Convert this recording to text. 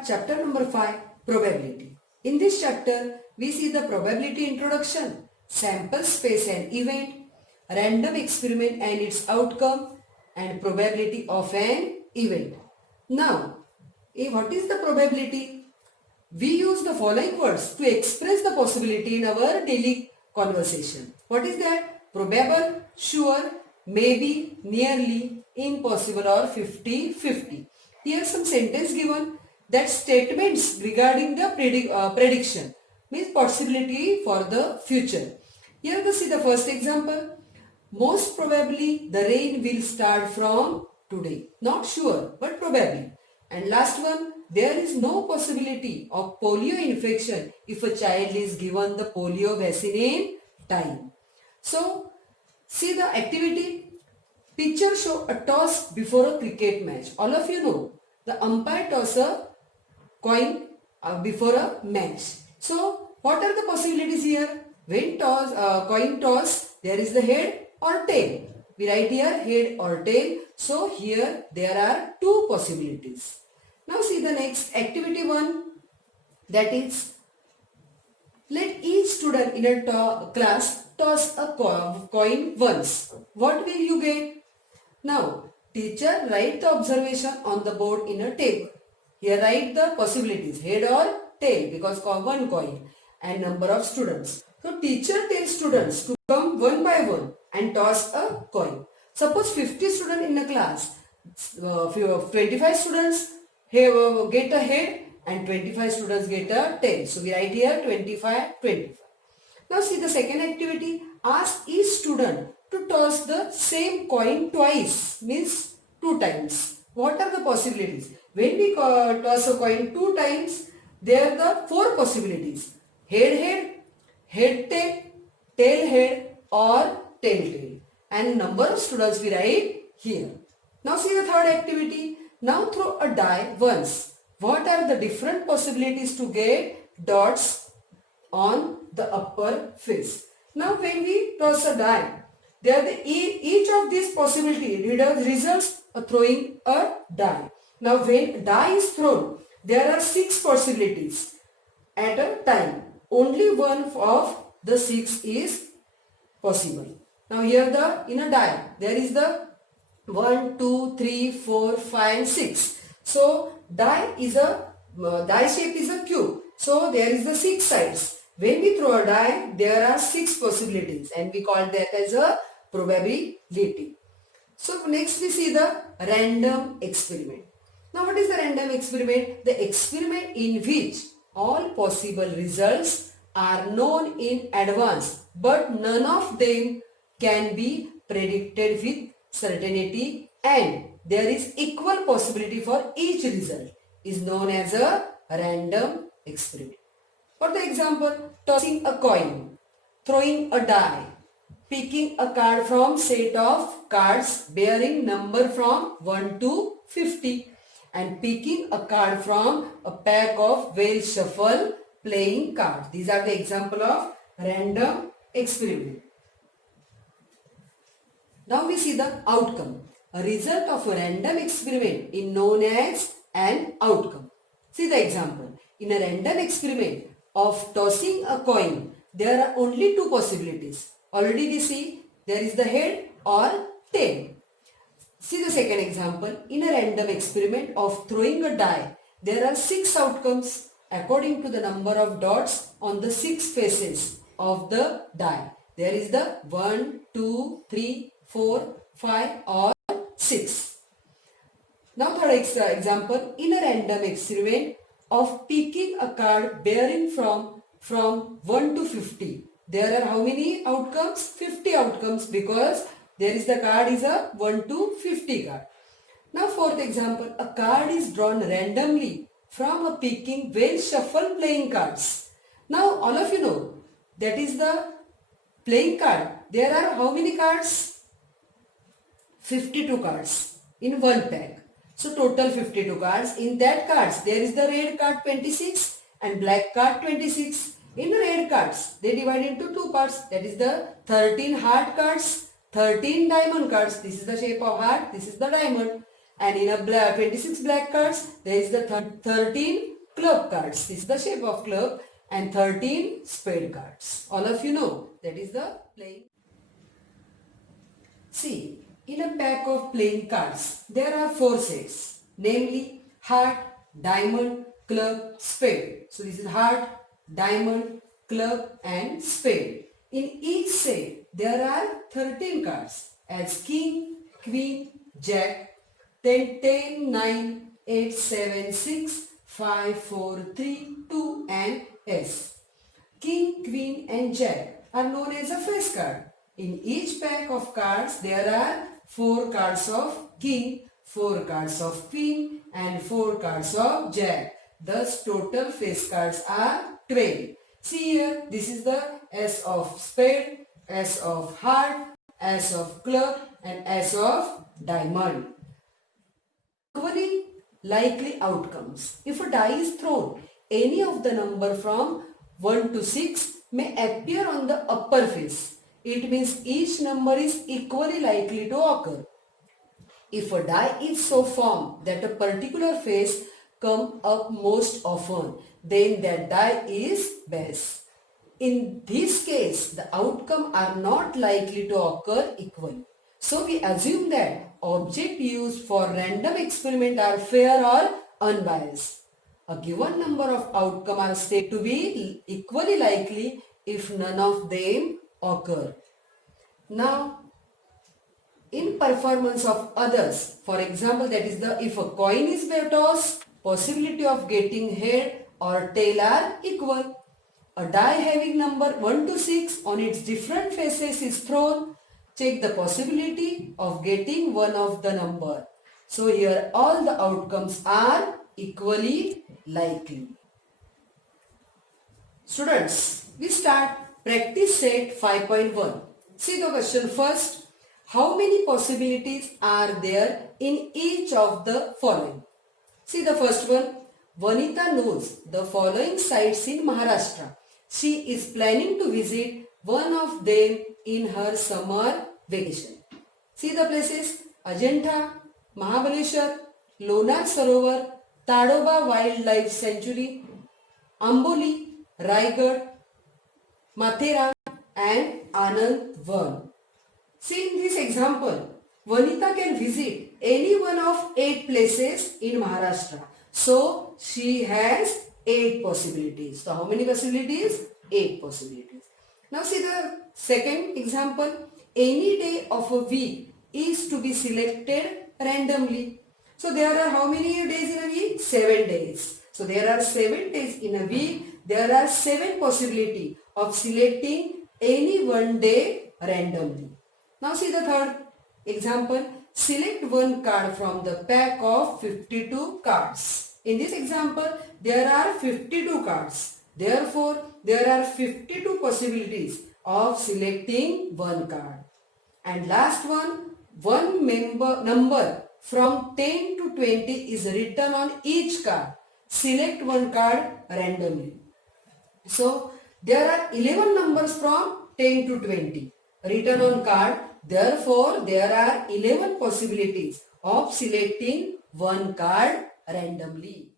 start chapter number 5, probability. In this chapter, we see the probability introduction, sample space and event, random experiment and its outcome, and probability of an event. Now, what is the probability? We use the following words to express the possibility in our daily conversation. What is that? Probable, sure, maybe, nearly, impossible or 50-50. Here some sentence given that statements regarding the prediction means possibility for the future. Here we see the first example. Most probably the rain will start from today. Not sure but probably. And last one, there is no possibility of polio infection if a child is given the polio vaccine in time. So, see the activity. Picture show a toss before a cricket match. All of you know the umpire toss a coin before a match. So, what are the possibilities here? When coin toss, there is the head or tail. We write here head or tail. So, here there are two possibilities. Now, see the next activity 1, that is, let each student in a class toss a coin once. What will you get? Now, teacher write the observation on the board in a table. Here write the possibilities, head or tail, because one coin and number of students. So, teacher tells students to come one by one and toss a coin. Suppose 50 students in a class, 25 students get a head and 25 students get a tail. So, we write here 25, 25. Now, see the second activity. Ask each student to toss the same coin twice, means 2 times. What are the possibilities? When we toss a coin 2 times, there are the 4 possibilities. Head, head, head, tail, tail, head or tail, tail. And number of students we write here. Now, see the third activity. Now, throw a die once. What are the different possibilities to get dots on the upper face? Now, when we toss a die, each of these possibilities results throwing a die. Now, when die is thrown, there are 6 possibilities at a time. Only one of the 6 is possible. Now, here in a die, there is the 1, 2, 3, 4, 5 and 6. So, die shape is a cube. So, there is the 6 sides. When we throw a die, there are 6 possibilities and we call that as a probability. So, next we see the random experiment. Now, what is the random experiment? The experiment in which all possible results are known in advance, but none of them can be predicted with certainty and there is equal possibility for each result is known as a random experiment. For the example, tossing a coin, throwing a die, picking a card from set of cards bearing number from 1 to 50 and picking a card from a pack of well shuffle playing cards. These are the example of random experiment. Now we see the outcome. A result of a random experiment is known as an outcome. See the example. In a random experiment of tossing a coin, there are only 2 possibilities. Already we see there is the head or tail. See the second example. In a random experiment of throwing a die, there are 6 outcomes according to the number of dots on the 6 faces of the die. There is the 1, 2, 3, 4, 5 or 6. Now third example, in a random experiment of picking a card bearing from 1 to 50. There are how many outcomes? 50 outcomes because there is the card is a 1 to 50 card. Now fourth example, a card is drawn randomly from a picking well shuffle playing cards. Now all of you know that is the playing card. There are how many cards? 52 cards in one pack. So total 52 cards. In that cards there is the red card 26 and black card 26. In red cards they divide into 2 parts. That is the 13 heart cards, 13 diamond cards. This is the shape of heart. This is the diamond. And in a 26 black cards, there is the 13 club cards. This is the shape of club, and 13 spade cards. All of you know that is the playing. See, in a pack of playing cards, there are 4 sets, namely heart, diamond, club, spade. So this is heart, diamond, club and spade. In each set, there are 13 cards as king, queen, jack, 10, 10, 9, 8, 7, 6, 5, 4, 3, 2 and S. King, queen and jack are known as a face card. In each pack of cards, there are 4 cards of king, 4 cards of queen and 4 cards of jack. Thus, total face cards are 12. See here, this is the S of spade, S of heart, S of club and S of diamond. Equally likely outcomes. If a die is thrown, any of the number from 1 to 6 may appear on the upper face. It means each number is equally likely to occur. If a die is so formed that a particular face comes up most often, then that die is best. In this case, the outcome are not likely to occur equally. So we assume that objects used for random experiment are fair or unbiased. A given number of outcomes are said to be equally likely if none of them occur. Now, in performance of others, for example, that is the if a coin is tossed, possibility of getting head or tail are equal. A die having number 1 to 6 on its different faces is thrown. Check the possibility of getting one of the number. So here all the outcomes are equally likely. Students, we start practice set 5.1. See the question first. How many possibilities are there in each of the following? See the first one. Vanita knows the following sites in Maharashtra. She is planning to visit one of them in her summer vacation. See the places. Ajanta, Mahabaleshwar, Lonar Sarovar, Tadoba Wildlife Sanctuary, Amboli, Raigad, Mathera and Anand Van. See in this example, Vanita can visit any one of 8 places in Maharashtra. So she has 8 possibilities. So how many possibilities? 8 possibilities. Now see the second example. Any day of a week is to be selected randomly. So there are how many days in a week? 7 days. So there are 7 days in a week. There are 7 possibilities of selecting any one day randomly. Now see the third example. Select one card from the pack of 52 cards. In this example, there are 52 cards. Therefore, there are 52 possibilities of selecting one card. And last one number from 10 to 20 is written on each card. Select one card randomly. So, there are 11 numbers from 10 to 20 written on card. Therefore, there are 11 possibilities of selecting one card randomly.